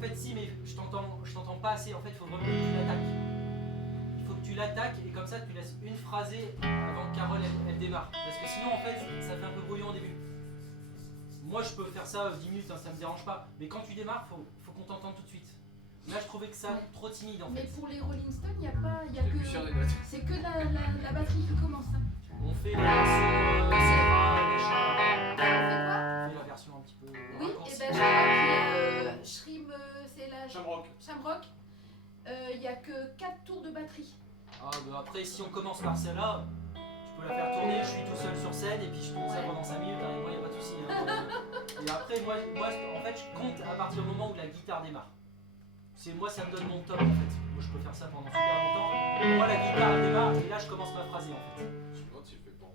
fait, si, mais je t'entends pas assez. En fait, il faut vraiment que tu l'attaques. Il faut que tu l'attaques et comme ça, tu laisses une phrasée avant que Carole elle démarre. Parce que sinon, en fait, ça fait un peu brouillon au début. Moi, je peux faire ça 10 minutes, hein, ça me dérange pas. Mais quand tu démarres, faut qu'on t'entende tout de suite. Là, je trouvais que ça trop timide en fait. Mais pour les Rolling Stones, il n'y a pas. Y a C'est que, plus cher des notes. c'est que la batterie qui commence. Hein. On fait la version Serra, machin. On fait quoi? On fait la version un petit peu. Oui, raccourcie. et ben je crois qu'il y a Shrim, c'est la Shamrock. Shamrock. Il n'y a que 4 tours de batterie. Ah, bah après, si on commence par celle-là, tu peux la faire tourner. Je suis tout seul sur scène et puis je tourne ça pendant 5 minutes. Hein, et moi, il n'y a pas de souci. Hein. Et après, moi, en fait, je compte à partir du moment où la guitare démarre. Moi, ça me donne mon top en fait. Moi, je peux faire ça pendant super longtemps. Moi, la guitare elle démarre et là, je commence ma phrasée en fait. Je sais pas si je fais pas.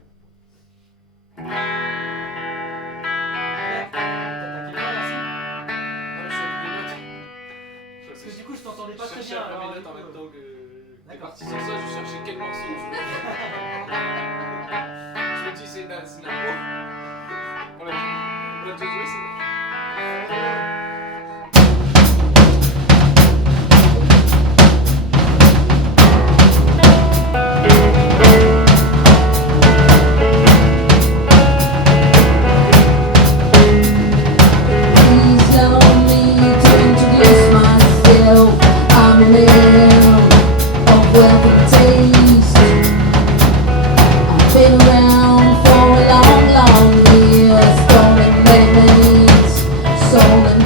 Là, t'attaques pas là, Non, je fais les notes. parce que du coup, je t'entendais pas Je très cherchais bien. à faire Alors, mes du notes en coup, même temps que t'es D'accord. parti sur ça, je cherchais quel morceau je me dis c'est dans le scénario. On l'a déjà joué ça. Please allow me to introduce myself. I'm a man of wealthy taste. I've been around for a long, long year, stolen many minutes, soul and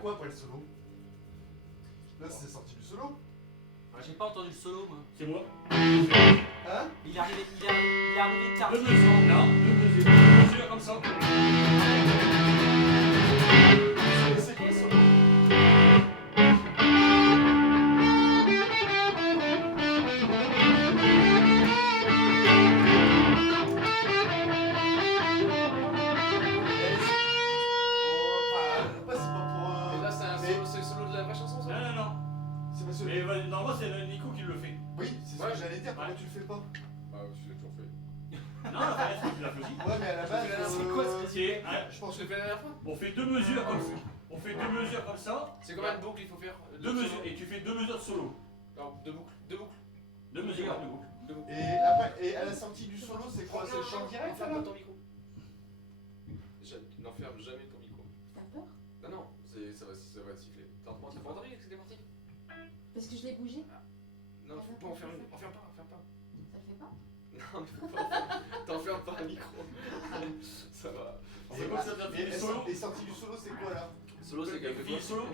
quoi après le solo? Là, c'est sorti du solo. J'ai pas entendu le solo, moi. C'est moi. Hein? Il est arrivé tard. Deux mesures, là, deux mesures comme ça. C'est quoi le solo? Et là, c'est le solo de la vraie chanson, ça? Non, non, non. C'est parce que... Mais normalement, c'est Nico qui le fait. Oui, c'est ce Ouais. que j'allais dire, pourquoi Ouais. tu le fais pas? Bah, tu l'as toujours fait. Non, est-ce que tu l'as fait aussi? Ouais, mais à la base... C'est quoi ce C'est, Je pense Je que... l'ai fait la dernière fois. on fait deux mesures comme ça. On fait deux mesures comme ça. C'est combien de boucles il faut faire? Deux mesures. Et tu fais deux mesures de solo. Alors, deux boucles. Deux boucles. Deux mesures, deux boucles. Deux boucles. Et après, et à la sortie du solo, c'est quoi? C'est le chant direct, ça, Enferme là? pas ton micro. N'enferme jamais ton micro. T'as peur? Non, non, ça va siffler. T'as pas entendu que c'était parti? Parce que je l'ai bougé. Non, faut pas enfermer. Enferme pas, enferme pas. Ça le fait pas? Non, mais faut pas enfermer. T'enfermes pas un micro. Ça va. C'est comme ça, t'as fait Et du solo. les sorties du solo, c'est quoi, là? Solo, c'est quelque Fille chose. solo.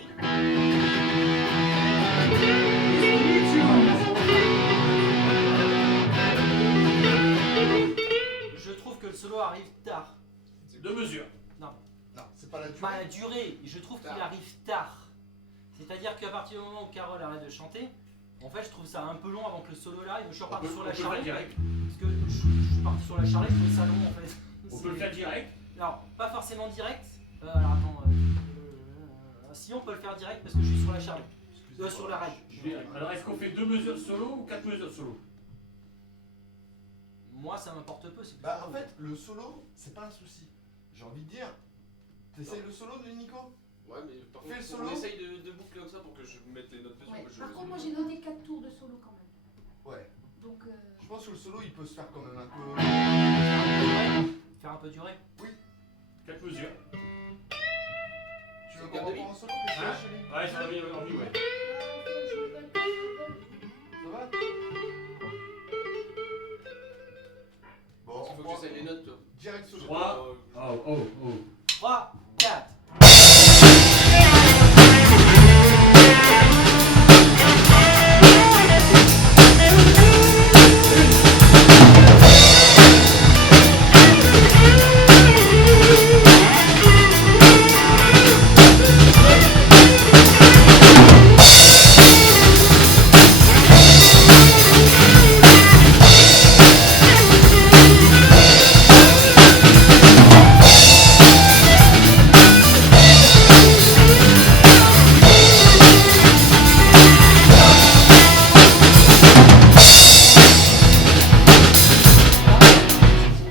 Je trouve que le solo arrive tard. Deux mesures. Non, c'est pas la durée. Pas la durée, je trouve qu'il arrive tard. C'est-à-dire qu'à partir du moment où Carole arrête de chanter, en fait je trouve ça un peu long avant que le solo là, et je suis reparti sur la faire charlette. direct. Parce que je suis parti sur la charlette, je trouvais ça long en fait. On peut le faire direct. Alors, pas forcément direct. Alors attends. Si on peut le faire direct parce que je suis sur la charlette. Sur la règle. Alors, est-ce qu'on fait deux mesures de solo ou quatre mesures de solo? Moi ça m'importe peu. C'est Bah, en fait, le solo, c'est pas un souci. J'ai envie de dire. T'essayes le solo de Nico? Ouais, mais par Fais le contre, solo. on essaye de boucler comme ça pour que je mette les notes dessus. Ouais. que je- Par contre, moi j'ai noté 4 tours de solo quand même. Ouais. Donc, Je pense que le solo, il peut se faire quand même un peu... faire un peu durer. Quatre mesures. Tu veux C'est qu'on garde de reprend en solo? Hein? Qu'est-ce que c'est, chérie? Ouais, j'en avais envie, ouais. Ça va? Bon, Il faut que j'essaye les notes, toi. direct solo. 3. Oh, oh, oh. 3, 4.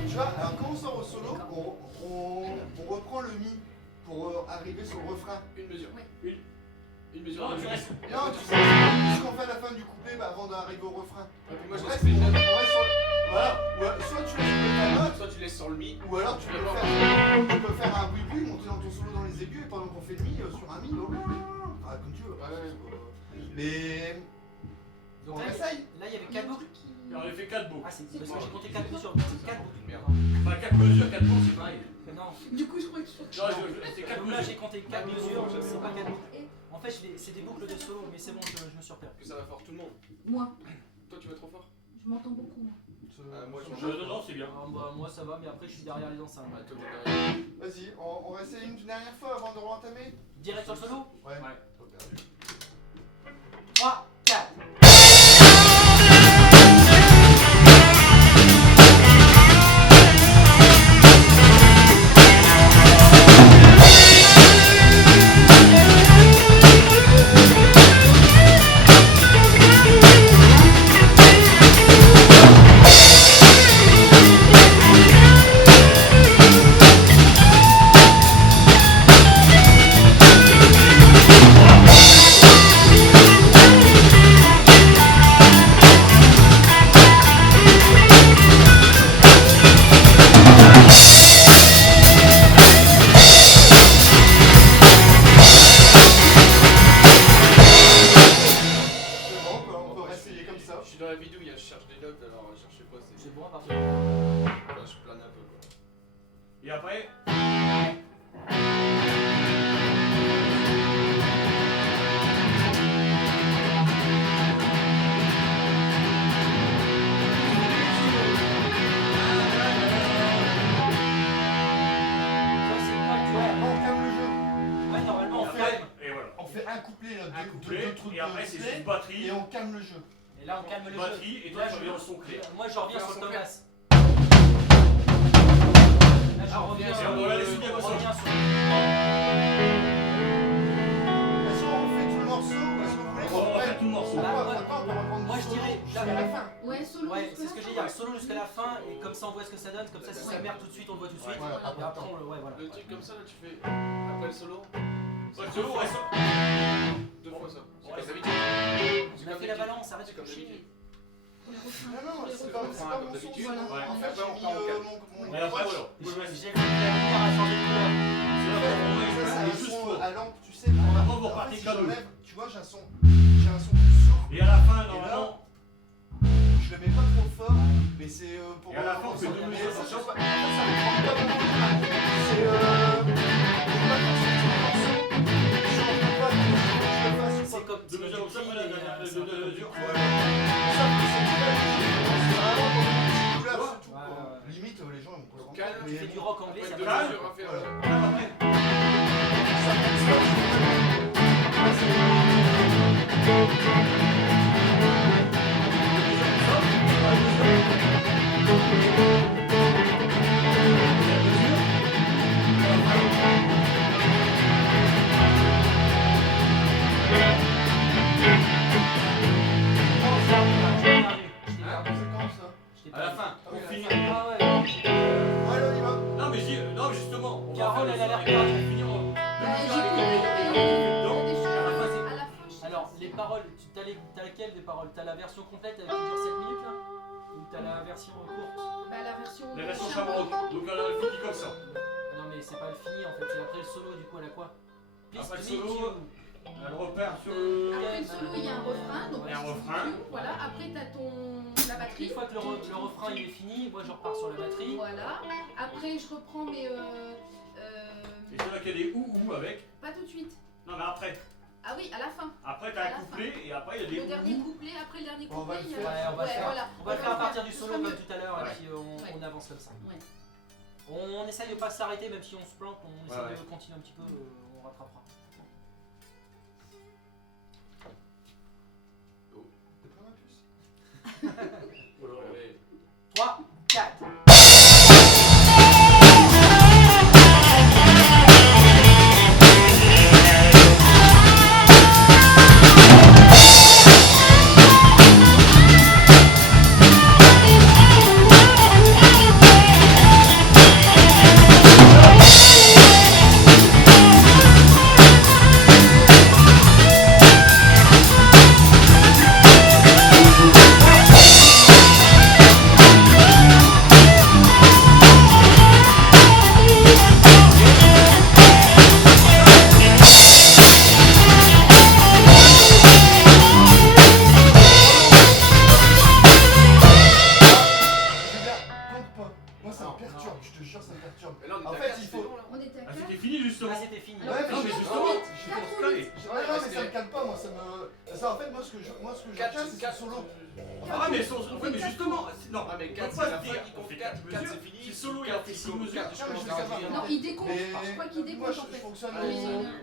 Tu vois, alors quand on sort au solo, on reprend le mi pour arriver sur le refrain. Une mesure. Ouais. Une mesure. Non, tu restes. Non, tu sais, ce qu'on fait à la fin du couplet bah, avant d'arriver au refrain. Et puis moi, je On laisse reste, les on notes. reste sur le... Voilà, soit tu laisses ta note, Soit tu laisses sur le mi. ou alors tu peux faire un oui monter dans ton solo dans les aigus et pendant qu'on fait le mi sur un mi, enfin, comme tu veux. Mais... Donc On là, essaye. là il y avait il y a 4 un boucles. truc qui. Et on a fait quatre boucles. Ah, c'est parce que j'ai compté 4 mesures. C'est 4 boucles. Merde. Enfin, quatre mesures, quatre boucles, c'est pareil. Non. Du coup, je crois que je Non, c'est quatre Donc là j'ai mesures. compté 4 mesures, c'est pas 4 boucles. Et En fait c'est des boucles de solo, mais c'est bon, je me suis repéré. Que ça va fort tout le monde. moi, Toi, tu vas trop fort. je m'entends beaucoup. Moi. Moi, Non, c'est bien. Ah, bah, moi ça va, mais après je suis derrière les enceintes. Ouais, toi, t'es derrière. Vas-y, on va essayer une dernière fois avant de re-entamer. Direct sur le solo. Ouais. Ouais. Pas perdu. 3, 4. C'est bon, on peut réessayer comme ça. Je suis dans la vidéo, je cherche des notes, alors cherchez pas. C'est bon à partir. Enfin, je plane un peu, quoi. Et après, un couplet là, Un deux couplet, trucs et après de c'est couplet, juste batterie. et on calme le jeu. Et là, on calme le jeu. Batterie, et toi Là, tu reviens au son clair. Moi, je reviens Faire sur son Thomas. Là, je reviens Et sur on va laisser bien on comme ça. revient sur- Est-ce qu'on fait tout le morceau ou est-ce que vous voulez On qu'on va reprenne faire tout le morceau. Bah, Après, on peut reprendre moi, je solo dirais, jusqu'à là, la fin. Ouais, solo. Ouais, jusque c'est ce que là. j'ai dit, solo jusqu'à la fin, et comme ça on voit ce que ça donne, comme ça si ça merde tout de suite, on le voit tout de suite. Voilà, pas Et de après, temps. on le. Ouais, voilà. Le truc comme ça, là, tu fais après le solo. Ouais, solo, ouais, ça. Deux fois ça. C'est Ouais, comme c'est d'habitude. On a fait la balance, arrête de C'est comme chier. d'habitude. Pour les refrains. Non, non, Pour les c'est refrains. pas mon Comme son. d'habitude. Voilà. Ouais. En fait, j'ai mis mon. Et après, voilà. J'ai vu que la lumière a changé de couleur. C'est là qu'on Ça, met, c'est c'est un juste son pour. à lampe, tu sais. Après, vous En repartez fait, si cadeau. j'enlève, tu vois, j'ai un son plus sourd. Et à la fin, Et normalement, je le mets pas trop fort, mais c'est pour. Et à la fin, on fait deux mesures, ça, attention. ça me prend pas beaucoup de temps. C'est. Je peux pas faire ce petit morceau. Je peux pas que je le fasse. C'est comme deux mesures comme ça, après la mesure. Ça, c'est vraiment pour une petite douleur, c'est tout. Ouais, quoi. ouais. Limite, les gens ils vont pas se rendre Calme, compte, Tu mais fais du rock anglais, ça Après, deux passe. mesures à faire. Voilà. Après, ça passe pas. Ouais, c'est- Ah, C'est quand ça à la fin, on finit. Ah ouais. Allez, on y va. Non, mais non, mais justement, on va Carole, faire elle a l'air le perdue. on finit en. Bah, j'ai compris, mais il y a des choses à la fin, c'est- à la fin. je sais Alors, pas. les paroles, t'as laquelle des paroles? T'as la version complète avec qui dure 7 minutes là? Ou t'as la version courte? Bah, la version. La version Shamrock. Shamrock. Donc elle a fini comme ça. Non, mais c'est pas le fini en fait, c'est après le solo du coup, elle a quoi? Please Après le me solo, too. Elle repart sur. Après le solo, il y a un refrain. Donc, Il y a un tu refrain. continues, voilà. Après, t'as la Une batterie. fois que le refrain il est fini, moi je repars sur la batterie. Voilà. Après, je reprends mes. Et c'est là qu'il y a des ou avec. Pas tout de suite. Non, mais après. Ah oui, à la fin. Après, À t'as la un couplet et après, il y a des Le dernier ou. couplet, après le dernier On va couplet, le il y a. faire. Ouais, on va le faire. Voilà. On va le faire à partir du Ce solo sera comme mieux. tout à l'heure et Ouais. puis on avance comme ça. Ouais. On essaye de pas s'arrêter même si on se plante, on essaie Ouais, de continuer un petit peu, on rattrapera. T'es prêt, ma puce Ouais. 3, 4. Moi ça me perturbe, je te jure ça me perturbe. Mais là, on est En à fait, quatre, il c'est faut- long, là. On était à Ah, 4. c'était fini justement. Là c'était fini. Ouais, Non, mais justement, Quatre j'étais pour se caler. Ouais, mais ça me calme pas, moi ça me. Ça en fait, moi ce que je Quatre, retiens, c'est quatre, son solo. Ah, mais justement, non, Ah, mais on 4, peut c'est pas la se fin dire, qui on compte fait 4, 4 4 mesures. c'est fini. Si solo il a fait 6 mesures, Non, mais je veux savoir. Non, il décompte. Mais- Je crois qu'il Moi décompte je en fait. fonctionne. Ah, oui,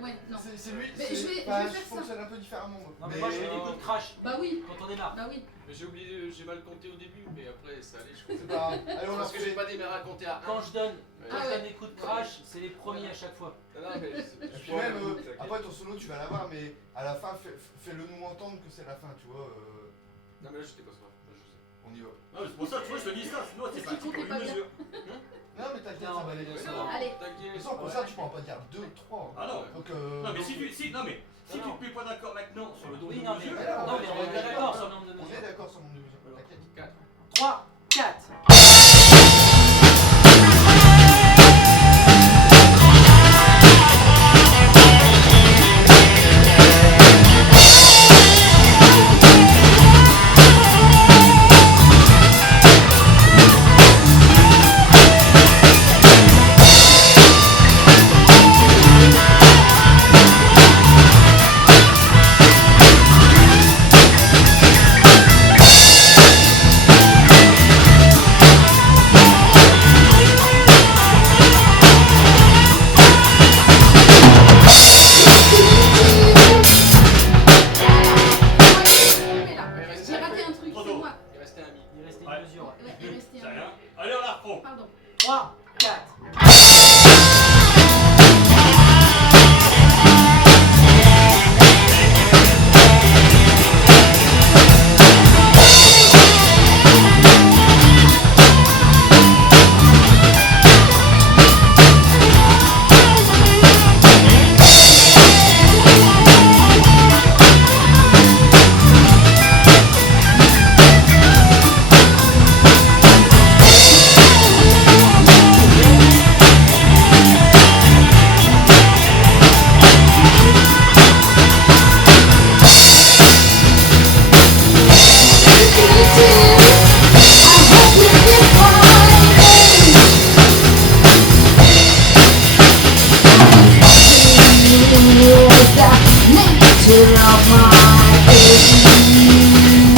Ouais, non. C'est lui. Mais c'est- je vais enfin, faire ça. fonctionne un peu différemment. moi. Non mais moi je fais des coups de crash Bah oui, quand on démarre. bah oui. Mais j'ai oublié, j'ai mal compté au début, mais après ça allait, je C'est pas grave. Allez, on Parce que refait. j'ai pas démarré à compter à 1. Quand je donne Ah ouais. des coups de crash, c'est les premiers à chaque fois. Non, mais Et puis même, après ton solo tu vas l'avoir, mais à la fin fais-le nous entendre que c'est la fin, tu vois. Non, mais là j'étais pas sûr. Là, je sais. On y va. Non, mais c'est pour ça, tu vois, je te dis ça, sinon c'est Parce qu'il pas comptait pas une bien. mesure. Non, mais t'inquiète, Non, ça va aller. mais ça non. va. Allez. De T'inquiète. toute façon, pour ça, tu pourras pas dire 2, 3. Ah non. Donc, Non, mais si tu. Si, non, mais si Non, tu non. te mets pas d'accord maintenant sur le nombre Oui, de non mais, mesures. non, mais on est d'accord sur le nombre de on est mesures. d'accord sur mon mesure. T'inquiète. 4. 3, 4. Thank was the nature of my being.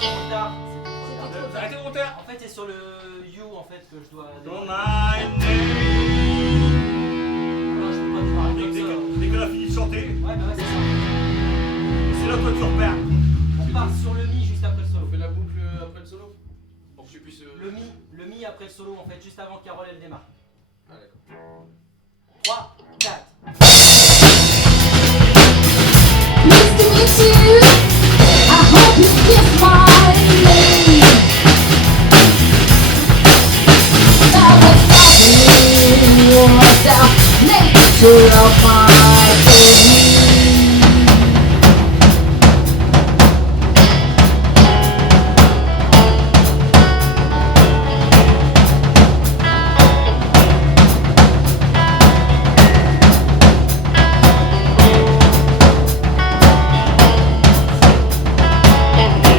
Trop tard, c'était trop tard. C'était Arrêtez de monter. En fait, c'est sur le You en fait que je dois. Don't démarrer. mind me. Non, je peux pas démarrer comme ça. Dès qu'elle a fini de chanter, Ouais, bah ouais, c'est ça. c'est là que toi tu repères. On part sur le Mi juste après le solo. On fait la boucle après le solo pour que tu puisses. Le Mi après le solo en fait, juste avant que Carole elle démarre. Ah d'accord. 3, 4. Nice to meet you. I hope you kiss my name. That was the nature of my being.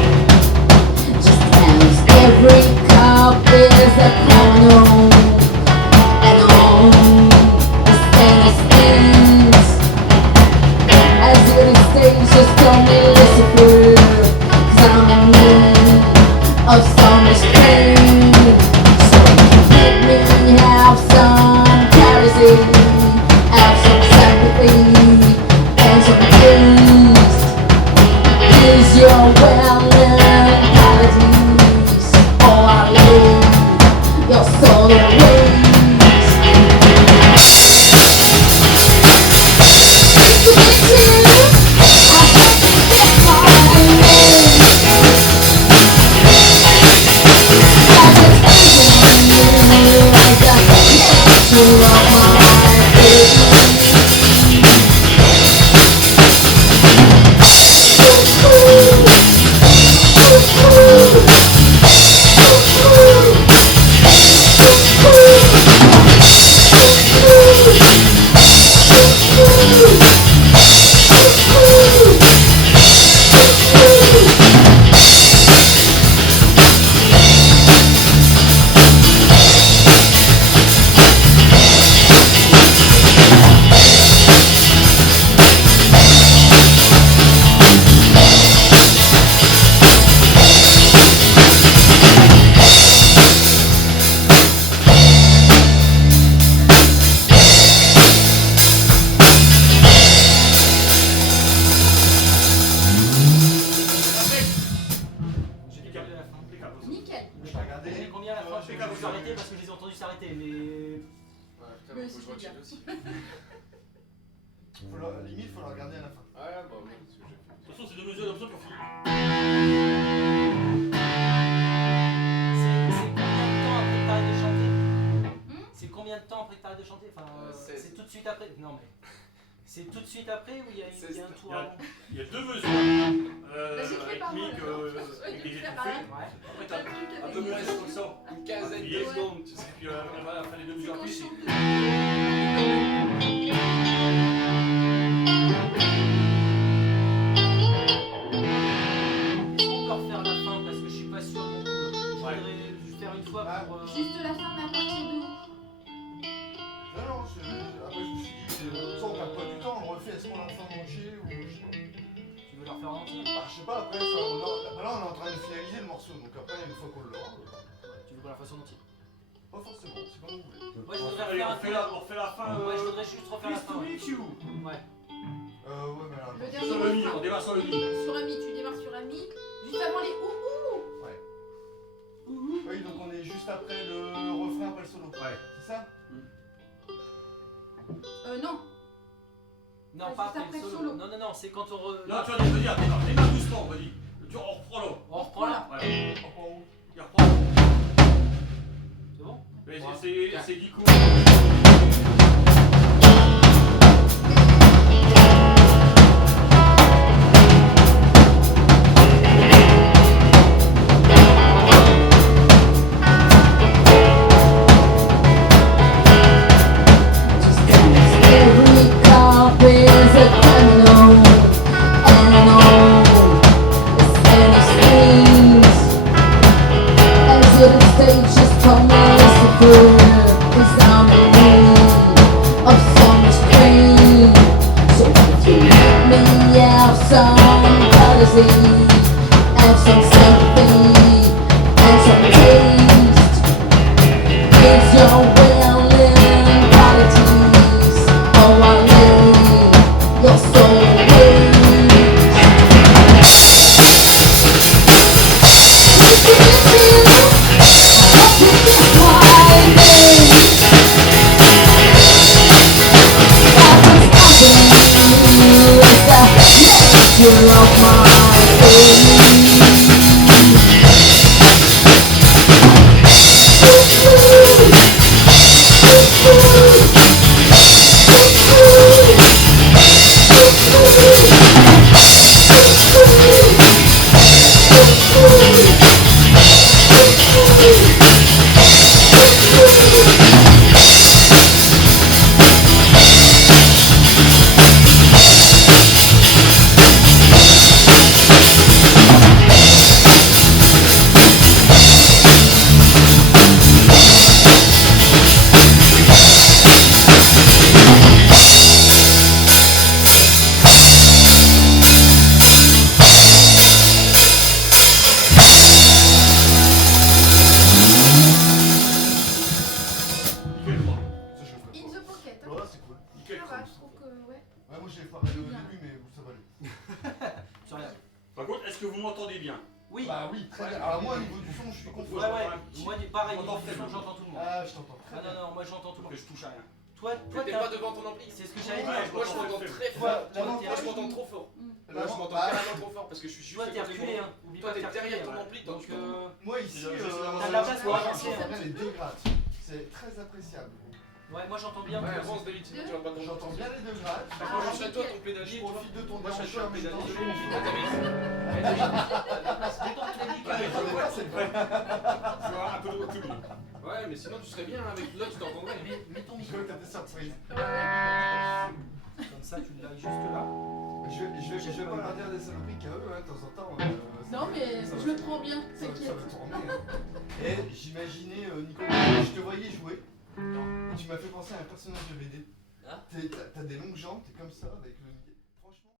Just as every cup is a corner, and all the stainless things. As it stays, just call me Lucifer, 'cause I'm in need of some restraint. So let me have some courtesy, have some sympathy, and some taste. Is your well-learned qualities, all I live, your soul of ways. Nice to meet you. I hope you get my name. As it's thinking as the nature of my being. J'ai décalé la fin. Nickel. Je vais regarder. On est combien à la fin? Je vais vous arrêter parce que je les ai entendus s'arrêter, mais. Ouais, putain, Oui, faut que je c'est retienne bien. aussi. Limite, faut le regarder à la fin. Ah ouais, bah oui, c'est ce que j'ai fait. De toute façon, c'est 2 mesures comme ça pour finir. C'est combien de temps après que t'arrêtes de chanter? Enfin, C'est- c'est tout de suite après. Non mais. C'est tout de suite après ou il y a un tour avant? Il y a 2 mesures. j'écris par moi, rythmiques, là. avec des Je vais étouffées. faire Ouais. Après, t'as un peu moins sur le sang. Une quinzaine Appuyé. de secondes, tu sais. Et puis après les 2 mesures Quand appuyées, je c'est. chante. Est-ce qu'on peut refaire la fin parce que je suis pas sûr de mon coup là. Je Ouais. voudrais juste faire une fois pour. Juste la fin, mais à partir d'où? Non, non, après je me suis dit, ça on perd pas du temps, on le refait, est-ce qu'on l'a fait en entier ou je sais pas. Tu veux la refaire en entier? Bah, je sais pas, après, ça, là on est en train de finaliser le morceau, donc après, une fois qu'on l'aura, Tu veux qu'on la fasse en entier? pas forcément, c'est comme vous voulez. Moi je voudrais Allez, refaire un on refait la fin. Ouais, je voudrais juste refaire la Please fin. to Ouais. meet you. Ouais. Ouais, mais là, Le Sur dernier le mi, refrain. on démarre sur le mi. Sur un mi, tu démarres sur un mi. Juste avant les ouhou. oui, donc on est juste après le refrain, après le solo. Ouais. C'est ça? Non. Non, Juste pas après après le le solo. solo. Non, non, non, c'est quand on re. Non, tu vas dire, démarre doucement, on va dire. On reprend là. On reprend là. Voilà. Encore où? Il reprend. C'est bon? Mais Ouais. c'est Guico. Just as every cop is a criminal, and I know the Spanish things. As it stays, just call me Lucifer, 'cause I'm in moi j'ai pas mal au début, mais ça va aller. Sur rien. Par contre, est-ce que vous m'entendez bien? Oui. Bah oui, très bien. Alors moi, au niveau du son, je suis confus. Ouais, moi pareil, J'entends niveau du très son, bien. j'entends tout le monde. Ah, je t'entends très Ah bien. non, moi j'entends tout le Que monde. je touche à rien. Toi, T'es t'as- pas devant ton ampli. c'est ce que j'allais Ouais, dire. Moi je m'entends très fort. Là, Toi, Moi je m'entends trop fort. Moi je m'entends bah, carrément trop fort parce que je suis juste Toi, à t'es côté de reculé, moi. hein. Oublie Toi pas t'es que t'es derrière reculé, ton hein. ampli, Donc, moi ici, T'as de la place, ouais, j'entends bien les deux grattes. C'est très appréciable. ouais, moi j'entends bien. Ouais, toi, avance d'habitude, tu vas pas t'entendre. J'entends bien les deux grattes. Moi je serais toi ton Je pédalier. profite de ton Moi je serais toi déhancheur, le mais je pédalier. t'en suis. Attends, mais Détends ton avis, Ouais, quand même. mais c'est vrai. Tu vois, un peu de recul. ouais, mais sinon tu serais bien avec là, tu t'entendrais. Mets ton Je micro. veux que t'as des surprises. Comme ça, tu l'as juste là. Je vais pas leur dire des saloperies qu'à eux, hein, de temps en temps. Non, mais ça je va- le prends bien, Ça t'inquiète. va tourner. Hein. Et j'imaginais, Nicolas, je te voyais jouer. Et tu m'as fait penser à un personnage de BD. Ah. T'as des longues jambes, t'es comme ça, avec le